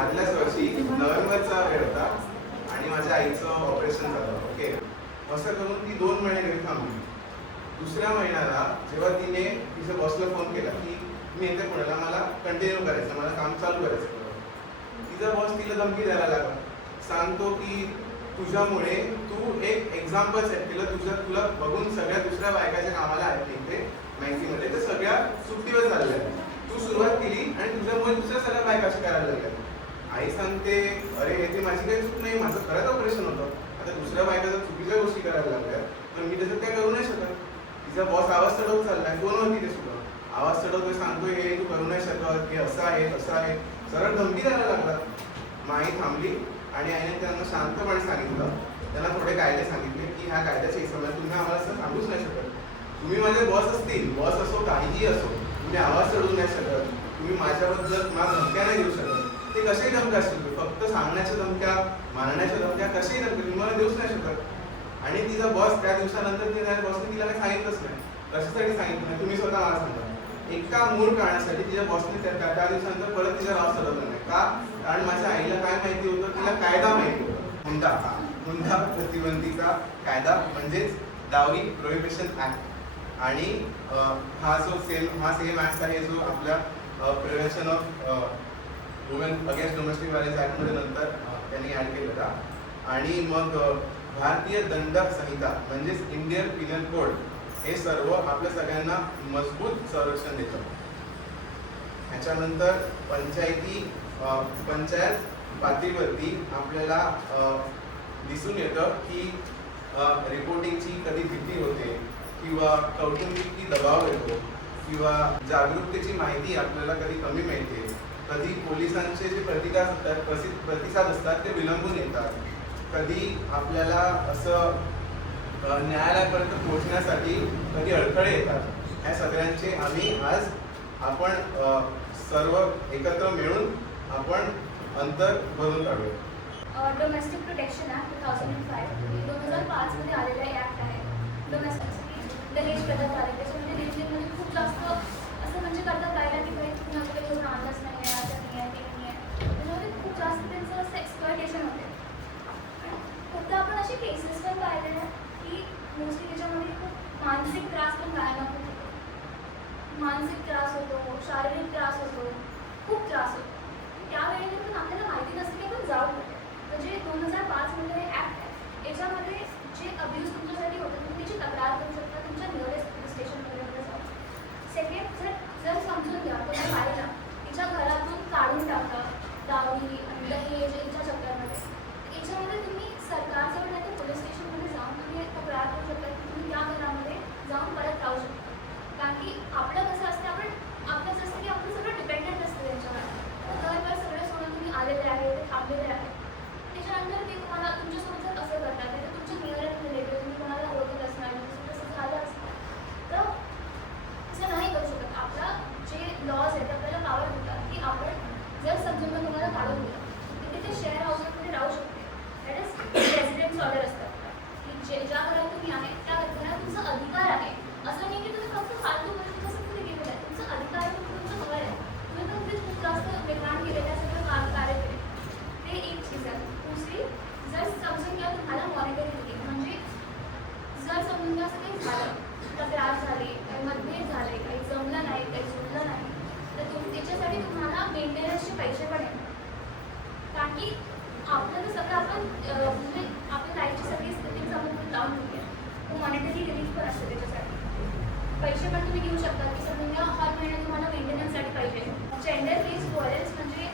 आदल्याच वर्षी नोव्हेंबरचा वेळ होता आणि माझ्या आईचं ऑपरेशन झालं. ओके, असं करून ती 2 महिने घरी थांबली. दुसऱ्या महिन्याला जेव्हा तिने तिच्या बॉसला फोन केला की मी येते पुण्याला, मला कंटिन्यू करायचं, मला काम चालू करायचं, तिचा बॉस तिला धमकी द्यायला लागला. सांगतो की तुझ्यामुळे तू एक एक्झाम्पल सेट केलं, तुला बघून सगळ्या दुसऱ्या बायकाच्या कामाला आहेत इथे बँकेमध्ये, तर सगळ्या सुट्टीवर चालल्या. तू सुरुवात केली आणि तुझ्यामुळे दुसऱ्या सगळ्या बायका अशा करायला लागल्या. आई सांगते अरे हे ते माझी काही चूक नाही, माझं खरंच ऑपरेशन होतं. आता दुसऱ्या बायका जर चुकीच्या गोष्टी करायला लागल्या तर मी त्याच्यात काय करू नाही शकत. तिचा बॉस आवाज चढवत चाललाय, फोनवरती ते सुद्धा आवाज चढवतोय, सांगतोय हे तू करू नाही शकत, हे असं आहे तसं आहे, सरळ धमकी द्यायला लागला. आई थांबली आणि आईने त्यांना शांतपणे सांगितलं, त्यांना थोडे कायदे सांगितले की ह्या कायद्याच्या हिशोबाने तुम्ही आम्हाला असं सांगूच नाही शकत. तुम्ही माझे बॉस असतील, बॉस असो काहीही असो, तुम्ही आवाज चढवू नाही शकत, तुम्ही माझ्याबद्दल मला धमक्या नाही देऊ शकत. ते कशाही धमक्या असतील, फक्त सांगण्याच्या धमक्या, मारण्याच्या धमक्या, कशाही धमक्या तुम्ही मला देऊच नाही शकत. आणि तिचा बॉस त्या दिवसानंतर तिच्या बॉसने तिला काही सांगितलंच नाही. कशासाठी सांगितलं नाही तुम्ही स्वतः मला सांगा. एका मूळ कारणासाठी तिच्या बॉसने त्या दिवसानंतर परत तिचा राव चढवला नाही. का? कारण माझ्या आईला काय माहिती होतं, तिला कायदा माहिती होता, हुंडा प्रतिबंधीचा कायदा म्हणजेच डावरी प्रोहिबिशन ऍक्ट. आणि हा सेम ऍक्ट आहे जो आपल्या prevention of women against domestic violence ऍक्टमध्ये नंतर त्यांनी ऍड केलेला. आणि मग भारतीय दंड संहिता म्हणजेच इंडियन पिनल कोड हे सर्व आपल्या सगळ्यांना मजबूत संरक्षण देतं. ह्याच्यानंतर पंचायत पातळीवरती आपल्याला दिसून येतं की रिपोर्टिंगची कधी भीती होते किंवा कौटुंबिक दबाव येतो किंवा जागरूकतेची माहिती आपल्याला कधी कमी मिळते, कधी पोलिसांचे जे प्रतिसाद असतात ते विलंबून येतात, कधी आपल्याला असं न्यायालयापर्यंत पोहोचण्यासाठी कधी अडथळे येतात. ह्या सगळ्यांचे आपण सर्व एकत्र मिळून आपण अंतर भरून काढूया. डोमेस्टिक प्रोटेक्शन ऍक्ट 2005 2005 मध्ये आलेला ऍक्ट आहे. डोमेस्टिक दहेज प्रथा झाली, त्याच्यामध्ये दहेजमध्ये खूप जास्त असं म्हणजे करतात राहिला की काही तुम्ही असं काही आणलंच नाही आहे, असं नाही आहे, ते नाही आहे, त्याच्यामध्ये खूप जास्त त्यांचं असं एक्सप्लॉयटेशन होते. फक्त आपण असे केसेस पण पाहिले की मोस्टली त्याच्यामध्ये खूप मानसिक त्रास पण पाहायला होतो. मानसिक त्रास होतो, शारीरिक त्रास होतो, खूप त्रास होतो. त्यावेळेला पण आपल्याला माहिती नसते की आपण जाऊ कुठे. म्हणजे 2005 मध्ये ऍक्ट आहे, याच्यामध्ये जे अब्यूज तुमच्यासाठी होतं तुम्ही त्याची तक्रार करू शकता तुमच्या नियरेस्ट पोलीस स्टेशन वगैरे जाऊन. सेकंड, जर समजून घ्या तुम्ही बाईला तिच्या घरातून काढून टाका दावरी आणि दहेज याच्या चक्रामध्ये, याच्यामध्ये तुम्ही सरकारजवळ नाही तर पोलीस स्टेशनमध्ये जाऊन तुम्ही तक्रार करू शकता की तुम्ही त्या घरामध्ये जाऊन परत राहू शकता. कारण की आपलं कसं असतं, आपलं जसं की आपण सगळं डिपेंडेंट असतं त्यांच्यावर, घर सगळे सोडून तुम्ही आलेले आहे, ते थांबलेले आहे. त्याच्यानंतर ते तुम्हाला तुमच्यासोबत जर असं करतात नाही तर तुमच्या नियरेस्ट रिलेटिव्ह तुम्ही कोणाला ओळखत असणार तसं झालं असतं तर असं नाही करू शकत. आपला जे लॉज आहेत आपल्याला पावर देतात की आपण जर समजून पण तुम्हाला काढून दिलं तिथे ते शेअर हाऊसमध्ये राहू शकते. दॅट इज रेसिडेन्स ऑर्डर असतात की ज्या घरात तुम्ही आहे त्या घरात तुमचा अधिकार आहे. असं नाही की तुम्ही फक्त फालतू गोष्टी कसं तुम्ही केलेलं आहे, तुमचा अधिकार आहे, तुमचं घर आहे, तुम्ही पण ते खूप जास्त वेगळान केलेलं आहे, सगळं कार्य केले. ते एक चीज आहे. दुसरी, जर समजून घ्या तुम्हाला मॉनिटरी रिलीफ म्हणजे जर समजून घ्या असं काही झालं, तक्रार झाली, काही मतभेद झाले, काही जमलं नाही, काही जुळलं नाही, तर त्याच्यासाठी तुम्हाला मेंटेनन्सचे पैसे पण येतात. कारण की आपलं तर सगळं आपण म्हणजे आपल्या लाईफची सगळी स्थिती समजून लावून घेऊया. मॉनिटरी रिलीफ पण असते त्याच्यासाठी. पैसे पण तुम्ही घेऊ शकता की समजून घ्या हर महिन्यात तुम्हाला मेंटेनन्ससाठी पाहिजे. जेंडर बेस्ड व्हायलन्स म्हणजे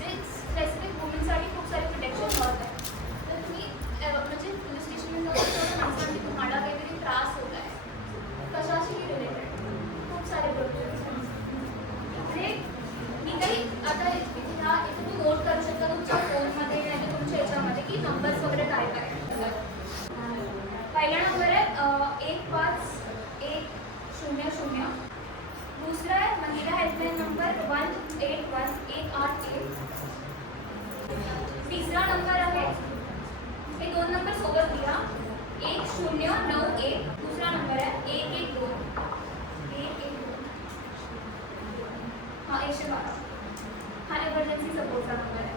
जे स्पेसिफिक वुमेनसाठी खूप सारे प्रोटेक्शन लॉज आहे. तर तुम्ही म्हणजे पोलीस स्टेशनमध्ये जाऊन सांगा की तुम्हाला काहीतरी त्रास होत आहे, कशाशी रिलेटेड खूप सारे प्रोटेक्शन. इकडे मी काही आता इथे तुम्ही नोट करू शकता तुमच्या फोनमध्ये नाही तर तुमच्या याच्यामध्ये की नंबर्स वगैरे काय काय. पहिला नंबर आहे 1510. दूसरा है महिला हेल्पलाइन नंबर 181 तीसरा नंबर है हे 2 नंबर सोबत लिहा 1091. दूसरा नंबर है 112. हाँ 112 हा इमर्जन्सी सपोर्टचा नंबर आहे.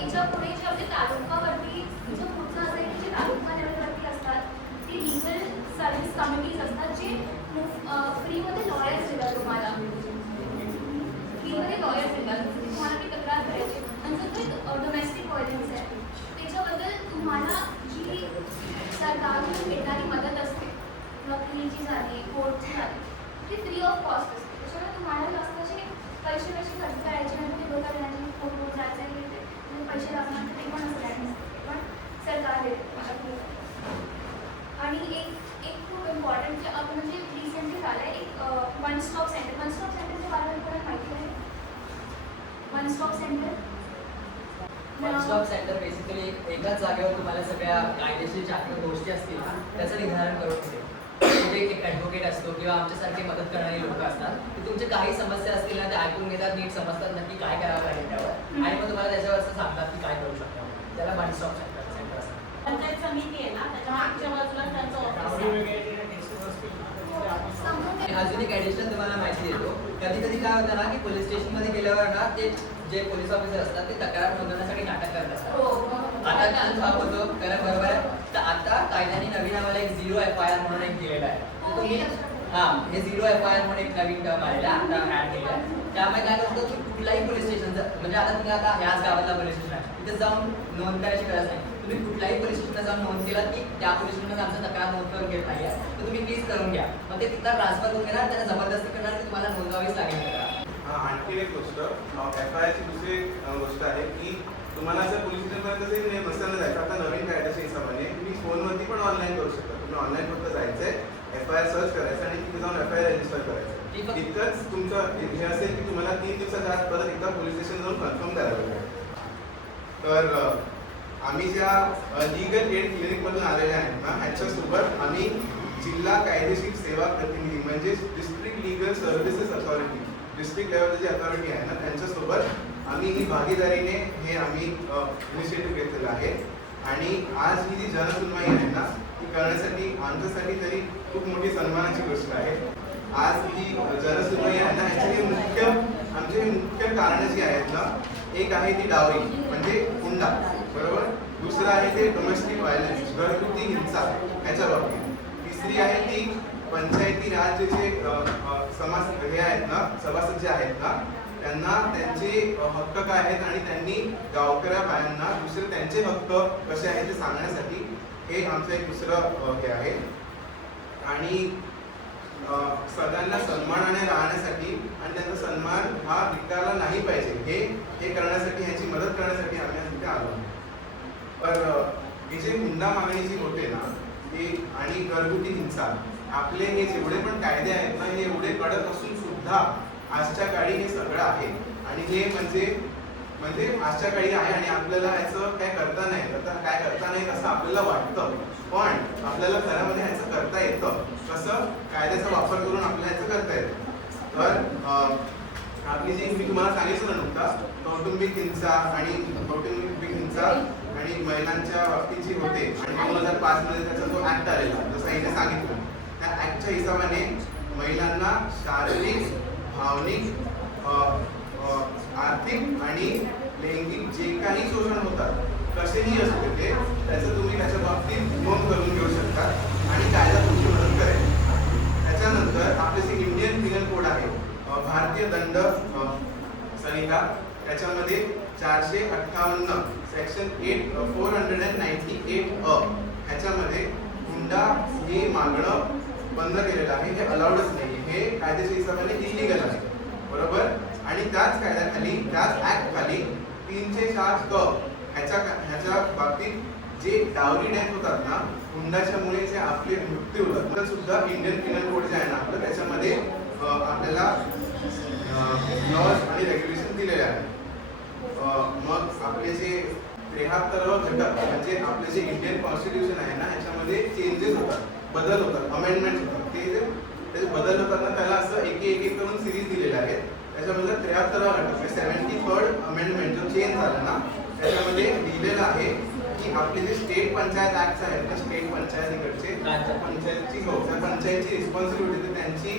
याच्या पुढे जे आपले तालुकावरती जो पुढचं असेल की जे तालुका लेवलवरती असतात ती लिगल सर्व्हिस कमिटीज असतात जे फ्रीमध्ये लॉयर्स देतात तुम्हाला. फ्रीमध्ये लॉयर्स देतात जसं की तुम्हाला ती तक्रार करायची. नंतर ते डोमेस्टिक व्हायलन्स आहे त्याच्याबद्दल तुम्हाला जी सरकारकडून मिळणारी मदत असते वकिलीची झाली कोर्टची झाली ती फ्री ऑफ कॉस्ट असते. त्याच्यामुळे तुम्हाला जास्त असे पैसे खर्च करायचे नाही. ते लोक येण्याचे कोर्टवर जायचं आहे ते पैसे लागणार तर ते पण असं नाही नसते पण सरकार देते तुम्हाला फ्री. आणि एक खूप इम्पॉर्टंट आपण म्हणजे रिसेंटली झालं आहे एक one stop centre. One stop सेंटरच्या बारे तुम्हाला माहिती आहे? One stop centre one stop centre basically एकाच जागेवर तुम्हाला सगळ्या कायदेशीर ज्या काही गोष्टी असतील त्याचं निर्धारण करून मिळेल. तिथे एक ॲडव्होकेट असतो किंवा आमच्यासारखे मदत करणारे लोक असतात ते तुमचे काही समस्या असतील ना ते ऐकून घेतात, नीट समजतात नक्की काय करावं लागेल त्यावर आणि मग तुम्हाला त्याच्यावर असं सांगतात की काय करू शकतो. त्याला वन स्टॉप सेंटर असतं. पंचायत समिती आहे ना त्याच्या मागच्या बाजूला त्यांचं ऑफिस आहे. अजून एक ॲडिशनल तुम्हाला माहिती देतो. कधी कधी काय होतं ना की पोलीस स्टेशनमध्ये गेल्यावर ना ते जे पोलीस ऑफिसर असतात ते तक्रार नोंदवण्यासाठी नाटक करत असतात. आता काय भाग होतो कारण बरोबर आहे. तर आता कायद्याने नवीन आम्हाला एक 0 FIR म्हणून एक दिलेला आहे. तर तुम्ही हे 0 FIR म्हणून एक नवीन टर्म आलेला आता ऍड केला आहे. त्यामुळे काय होतं की कुठलाही पोलीस स्टेशन म्हणजे आता तुम्ही आता ह्याच गावातला पोलीस स्टेशन आहे तिथे जाऊन नोंद करायची गरज नाही. तुम्ही कुठल्याही पोलीस स्टेशनला जाऊन नोंद केला की त्या पोलीस स्टेशनला आमचा तक्रार नोंद करून घेत नाही आहे तर तुम्ही प्लीज करून घ्या. मग ते तिथं ट्रान्सफर करून घेणार त्यांना जबरदस्ती करणार की तुम्हाला नोंदवावीच लागेल तक्रार. आणखी एक गोष्ट FIR ची दुसरी गोष्ट आहे की तुम्हाला जर पोलीस स्टेशनपर्यंत जरी नसताना जायचं आता नवीन कायद्याच्या हिशोबाने तुम्ही फोनवरती पण ऑनलाईन करू शकता. तुम्ही ऑनलाईन फक्त जायचंय FIR सर्च करायचं आणि तिथे जाऊन FIR रजिस्टर करायचं. इतकंच तुमचं हे असेल की तुम्हाला 3 दिवसाच्या आत परत एकदा पोलीस स्टेशन जाऊन कन्फर्म करावं लागेल. तर आम्ही ज्या लीगल एड क्लिनिकमधून आलेल्या आहेत ना ह्याच्यासोबत आम्ही जिल्हा कायदेशीर सेवा प्रतिनिधी म्हणजे district legal services authority district लेवलची जी अथॉरिटी आहे ना त्यांच्यासोबत आम्ही ही भागीदारीने हे आम्ही इनिशिएटिव्ह घेतलेलं आहे. आणि आज ही जी जनसुनवाई आहे ना ती करण्यासाठी आमच्यासाठी तरी खूप मोठी सन्मानाची गोष्ट आहे. आज ही जनसुनवाई आहे ना ह्याची आमचे मुख्य कारणं जी आहेत ना एक आहे ती डावरी म्हणजे हुंडा बरोबर. दुसरं आहे ते डोमेस्टिक व्हायलन्स घरगुती हिंसा ह्याच्या बाबतीत. तिसरी आहे ती पंचायती राज जे समाज हे आहेत ना सभासद जे आहेत ना त्यांना त्यांचे हक्क काय आहेत आणि त्यांनी गावकऱ्या बायांना दुसरे त्यांचे हक्क कसे आहेत ते सांगण्यासाठी हे आमचं एक दुसरं हे आहे. आणि सगळ्यांना सन्मानाने राहण्यासाठी आणि त्यांचा सन्मान हा धिक्कारला नाही पाहिजे हे करण्यासाठी ह्याची मदत करण्यासाठी आम्ही तिथे आलो. तर ही जे हुंडा मागणी जी होते ना ती आणि घरगुती हिंसा आपले हे जेवढे पण कायदे आहेत ना हे एवढे कडक असून सुद्धा आजच्या काळी हे सगळं आहे. आणि हे म्हणजे आजच्या काळी आहे आणि आपल्याला ह्याचं काय करता नाही असं आपल्याला वाटतं पण आपल्याला खऱ्यामध्ये ह्याचं करता येतं. कसं कायद्याचा वापर करून आपल्याला ह्याचं करता येतं. तर आपली जी मी तुम्हाला सांगितलं ना नुकताच कौटुंबिक हिंसा आणि महिलांच्या बाबतीत जी होते आणि 2005 मध्ये त्याचा जो ऍक्ट आलेला जसं हिने सांगितलं त्या ऍक्टच्या हिशोबाने महिलांना शारीरिक भावनिक आर्थिक आणि लैंगिक जे काही शोषण होतात कसेही असू ते त्याचं तुम्ही त्याच्या बाबतीत नोंद करून घेऊ शकता आणि कायदा तुमची मदत करेल. त्याच्यानंतर आपले जे इंडियन पिनल कोड आहे भारतीय दंड संहिता त्याच्यामध्ये 458 सेक्शन 498 ह्याच्यामध्ये हुंडा हे मागणं बंद केलेलं आहे. हे अलाउडच नाही. हे कायदेशीर हिशोबाने इलिगल आहे बरोबर. आणि त्याच कायद्याखाली त्याच ऍक्ट खाली 304 क ह्याच्या बाबतीत जे डावरी डेथ होतात ना हुंडाच्या मुळे जे आपले मृत्यू होतात तर सुद्धा इंडियन पिनल कोड जे आहे ना आपलं त्याच्यामध्ये आपल्याला लॉज आणि रेग्युलेशन दिलेले आहे. मग आपले जे 73 घटक म्हणजे आपले जे इंडियन कॉन्स्टिट्यूशन आहे ना ह्याच्यामध्ये चेंजेस होतात बदल होतात अमेंडमेंट होतात. ते बदल होतात ना त्याला असं एक करून सिरीज दिलेले आहेत. त्याच्यामध्ये 73 घटक 73rd अमेंडमेंट जो चेंज झाला ना त्याच्यामध्ये लिहिलेलं आहे की आपले जे स्टेट पंचायत ऍक्ट आहेत ना स्टेट पंचायतीकडचे पंचायतची रिस्पॉन्सिबिलिटी त्यांची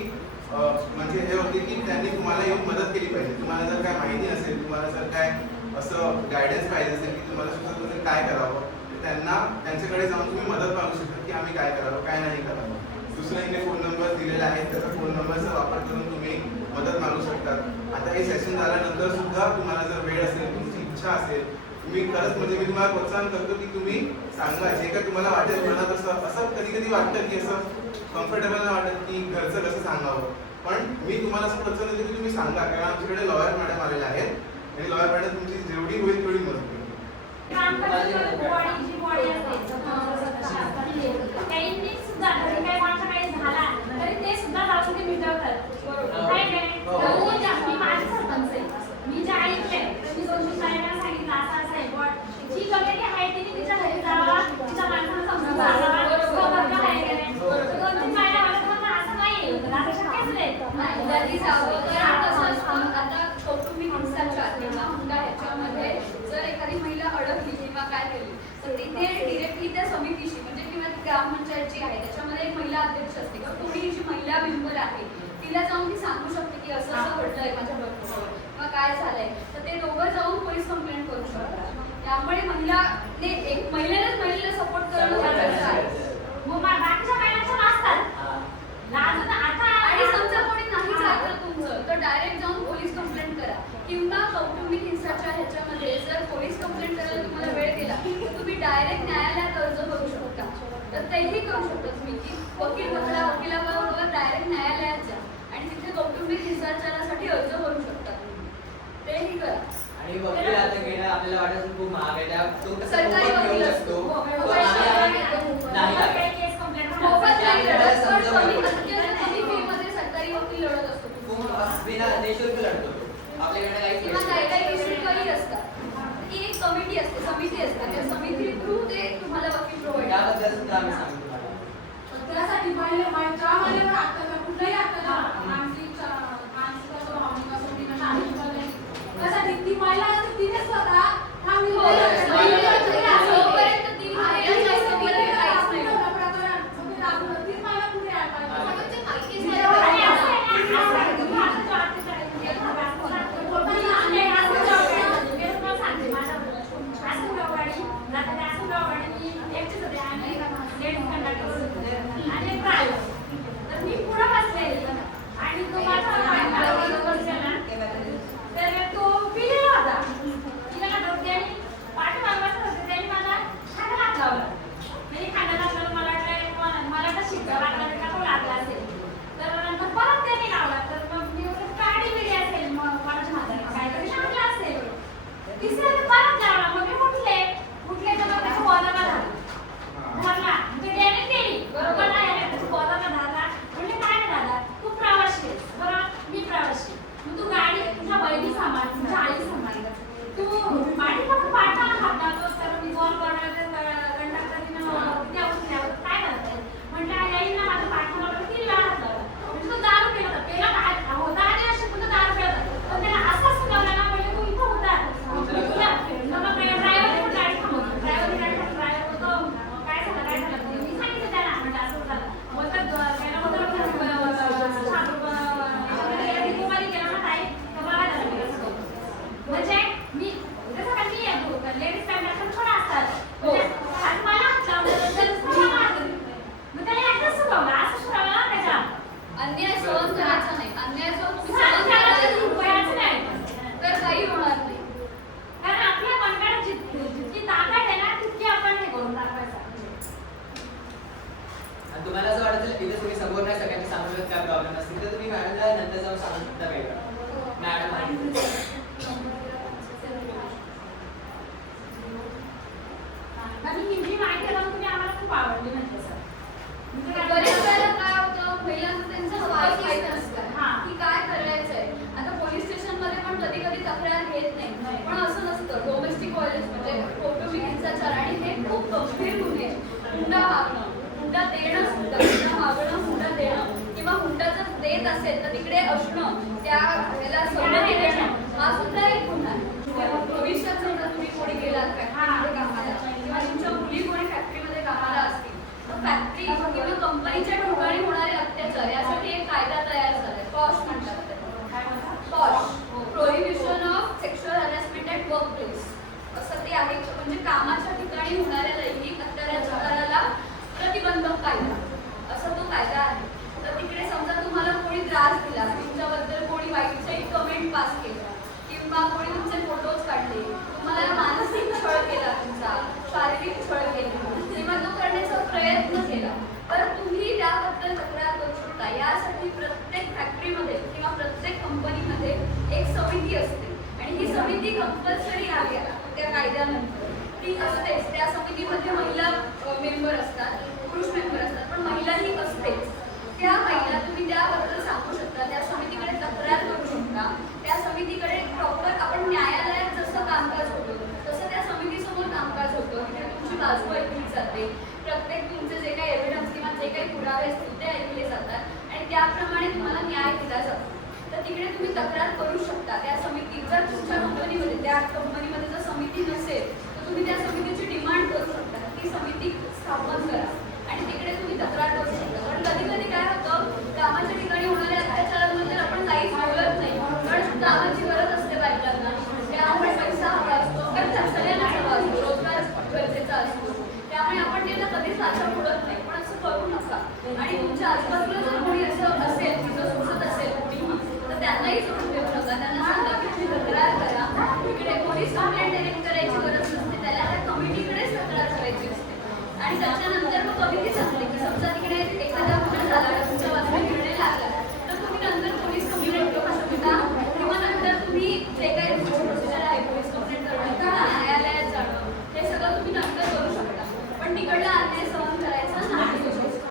म्हणजे हे होते की त्यांनी तुम्हाला येऊन मदत केली पाहिजे. तुम्हाला जर काय माहिती असेल तुम्हाला जर काय असं गायडन्स पाहिजे असेल काय करावं त्यांना त्यांच्याकडे जाऊन तुम्ही मदत मागू शकता की आम्ही काय करावं काय नाही करावं. दुसऱ्याने फोन नंबर दिलेला आहे त्याचा फोन नंबरचा वापर करून तुम्ही मदत मागू शकतात. आता हे सेशन झाल्यानंतर सुद्धा तुम्हाला जर वेळ असेल तुमची इच्छा असेल तुम्ही खरंच म्हणजे मी तुम्हाला प्रोत्साहन करतो की तुम्ही सांगा जे काय तुम्हाला वाटेल मनात असं कधी कधी वाटतं की असं कम्फर्टेबल नाही वाटत की घरचं कसं सांगावं. पण मी तुम्हाला असं प्रोत्साहन देतो की तुम्ही सांगा कारण आमच्याकडे लॉयर मॅडम आलेल्या आहेत आणि लॉयर मॅडम तुमची जेवढी होईल तेवढी मदत करेल. मी ज्या ऐकलंय मी दोन सांगितलं असं असं आहे बट जी कमिटी आहे तिने तिच्या घरी जावा तिच्या माणसाला समजून आता कौटुंबिक हिंसाचार किंवा हुंडा ह्याच्यामध्ये जर एखादी महिला अडकली किंवा काय केली तर तिथे डिरेक्टली त्या समितीशी म्हणजे किंवा ती ग्रामपंचायत जी आहे त्याच्यामध्ये एक महिला अध्यक्ष असते किंवा कोणी जी महिला मेंबर आहे तिला जाऊन ती सांगू शकते की असं असं घडलंय माझ्या बरोबर किंवा काय झालंय तर ते दोघं जाऊन पोलीस कंप्लेंट करू शकतात. त्यामुळे महिलाने एक महिलेला सपोर्ट करणं गरजेचं आहे. मग बाकीच्या महिलांच्या नसतात आणि समजा कोणी नाही झालं तुमचं तर डायरेक्ट जाऊन पोलीस कंप्लेंट करा किंवा कौटुंबिक हिंसाचार ह्याच्यामध्ये जर पोलीस कंप्लेंट करायला तुम्हाला वेळ गेला तर तुम्ही डायरेक्ट न्यायालयात अर्ज करू शकता. तर तेही करू शकता तुम्ही की वकील पकडा वकिलाबरोबर डायरेक्ट न्यायालयात जा आणि तिथे कौटुंबिक हिंसाचारासाठी अर्ज करू शकता. तेही करा. आणि वकील आता घेणं आपल्याला वाटत खूप महाग आहे त्या तो कसं सरकारी मोफत वकील मिळू असतो. शकतो नाही लागत. मोफत नाही लढत पण कमी कमी फीमध्ये सरकारी वकील लढत असतो. बिना निशुल्क लढतो आपल्याकडे काहीच किंवा काही नाही. काही शुल्कही असतात. ती एक कमिटी असते समिती असते त्या समिती थ्रू ते तुम्हाला वकील प्रोव्हाइड त्याबद्दल सुद्धा आम्ही सांगू तुम्हाला. त्यासाठी ज्या महिलेवर आपल्याला कुठल्याही आपल्याला मानसिक असो भावनिक असो किंवा शारीरिक असो, त्यासाठी ती महिला असते तिने स्वतः थांबली जोपर्यंत ती महिला समितीला काहीच नाही होत. ती महिला कुठे म्हणजे माहितीच आहे नाही. मी पुढे बसलेली म्हणजे कामाच्या ठिकाणी होणाऱ्या लैंगिक अत्याचाराला प्रतिबंधक कायदा असा तो कायदा आहे. तर तिकडे समजा तुम्हाला कोणी त्रास दिला, तुमच्याबद्दल कोणी वाईटही कमेंट पास केला किंवा कोणी तुमचे फोटोज काढले, तुम्हाला मानसिक छळ केला, तुमचा शारीरिक छळ केला किंवा तो करण्याचा प्रयत्न केला, तर तुम्ही त्याबद्दल तक्रार करू शकता. यासाठी प्रत्येक फॅक्टरीमध्ये किंवा प्रत्येक कंपनीमध्ये एक समिती असते आणि ही समिती कंपल्सरी आहे त्या कायद्यानंतर. ती असतेच. त्या समितीमध्ये महिला मेंबर असतात, पुरुष मेंबर असतात, पण महिलाही असतेच. त्या महिला तुम्ही त्याबद्दल सांगू शकता, त्या समितीकडे तक्रार करू शकता. त्या समितीकडे प्रॉपर आपण न्यायालयात जसं कामकाज होतं तसं त्या समितीसमोर कामकाज होतं. तिथे तुमची बाजू ऐकली जाते, प्रत्येक तुमचे जे काही एव्हिडन्स किंवा जे काही पुरावे असतील ते ऐकले जातात आणि त्याप्रमाणे तुम्हाला न्याय दिला जातो. तर तिकडे तुम्ही तक्रार करू शकता त्या समिती. जर तुमच्या कंपनीमध्ये त्या कंपनीमध्ये जर समिती नसेल तर तुम्ही त्या समितीची डिमांड करू शकता, ती समिती स्थापन करा आणि तिकडे तुम्ही तक्रार करू शकता. पण कधी कधी काय होतं, कामाच्या ठिकाणी होणाऱ्या अत्याचारांबद्दल आपण काहीच बोलत नाही, कारण कामाची गरज असते बायकांना, त्यामुळे पैसा हवा असतो, कारण सगळ्यांना हवा असतो, रोजगार गरजेचा असतो, त्यामुळे आपण त्यांना कधीच वाचा बोलत नाही. पण असं करू नका. आणि तुमच्या आजूबाजूला जर कोणी